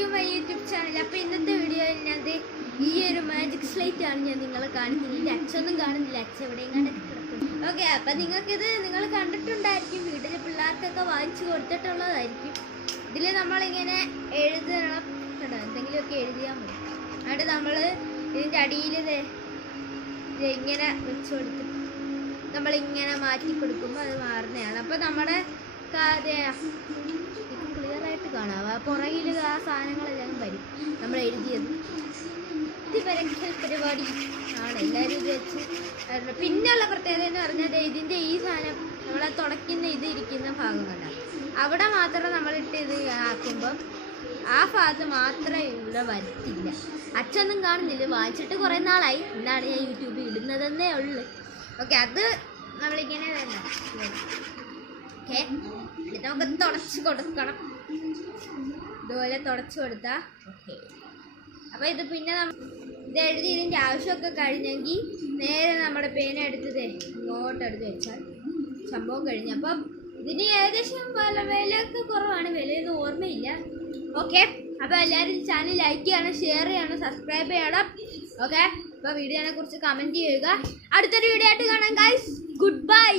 To my YouTube channel. അപ്പോൾ ഇന്നത്തെ വീഡിയോയിൽ ഞാൻ ഈ ഒരു മാജിക് സ്ലേറ്റ് ആണ് ഞാൻ നിങ്ങളെ കാണിക്കുന്നത്. അച്ഛനൊന്നും കാണുന്നില്ല, അച്ഛൻ എവിടെയും കിടക്കുന്നു. ഓക്കെ, അപ്പം നിങ്ങൾക്കിത് നിങ്ങൾ കണ്ടിട്ടുണ്ടായിരിക്കും, വീട്ടിലെ പിള്ളേർക്കൊക്കെ വാങ്ങിച്ചു കൊടുത്തിട്ടുള്ളതായിരിക്കും. ഇതിൽ നമ്മളിങ്ങനെ എഴുതണം കേട്ടോ, എന്തെങ്കിലുമൊക്കെ എഴുതിയാൽ മതി. എന്നിട്ട് നമ്മൾ ഇതിൻ്റെ അടിയിൽ ഇങ്ങനെ വെച്ച് കൊടുത്തിട്ട് നമ്മളിങ്ങനെ മാറ്റി കൊടുക്കുമ്പോൾ അത് മാറുന്നതാണ്. അപ്പോൾ നമ്മുടെ ക്ലിയറായിട്ട് കാണാം, ആ പുറകിൽ ആ സാധനങ്ങളെല്ലാം വരും നമ്മൾ എഴുതിയത്. ഇത് വരയ്ക്കൽ പരിപാടി ആണ്, എല്ലാവരും ഇത് വെച്ച്. പിന്നെയുള്ള പ്രത്യേകത എന്ന് പറഞ്ഞാൽ ഇതിൻ്റെ ഈ സാധനം നമ്മളെ തുടയ്ക്കുന്ന ഇത് ഇരിക്കുന്ന ഭാഗം കണ്ടാൽ അവിടെ മാത്രം നമ്മളിട്ട് ഇത് ആക്കുമ്പം ആ ഭാഗത്ത് മാത്രമേ ഇവിടെ വരത്തില്ല. അച്ഛനൊന്നും കാണുന്നില്ല, വാങ്ങിച്ചിട്ട് കുറേ നാളായി, എന്നാണ് ഞാൻ യൂട്യൂബിൽ ഇടുന്നതെന്നേ ഉള്ളു. ഓക്കെ, അത് നമ്മളിങ്ങനെ വേണ്ട. ഓക്കെ, നമുക്ക് തുടച്ച് കൊടുക്കണം, ഇതുപോലെ തുടച്ച് കൊടുത്താൽ ഓക്കെ. അപ്പോൾ ഇത് പിന്നെ ഇത് എഴുതി ഇതിൻ്റെ ആവശ്യമൊക്കെ കഴിഞ്ഞെങ്കിൽ നേരെ നമ്മുടെ പേന എടുത്തത് ഇങ്ങോട്ടെടുത്ത് വെച്ചാൽ സംഭവം കഴിഞ്ഞു. അപ്പം ഇതിന് ഏകദേശം വിലയൊക്കെ കുറവാണ്, വിലയൊന്നും ഓർമ്മയില്ല. ഓക്കെ, അപ്പോൾ എല്ലാവരും ചാനൽ ലൈക്ക് ചെയ്യണം, ഷെയർ ചെയ്യണം, സബ്സ്ക്രൈബ് ചെയ്യണം. ഓക്കെ, അപ്പോൾ വീഡിയോനെ കുറിച്ച് കമൻറ്റ് ചെയ്യുക. അടുത്തൊരു വീഡിയോ ആയിട്ട് കാണാം ഗൈസ്. Good bye.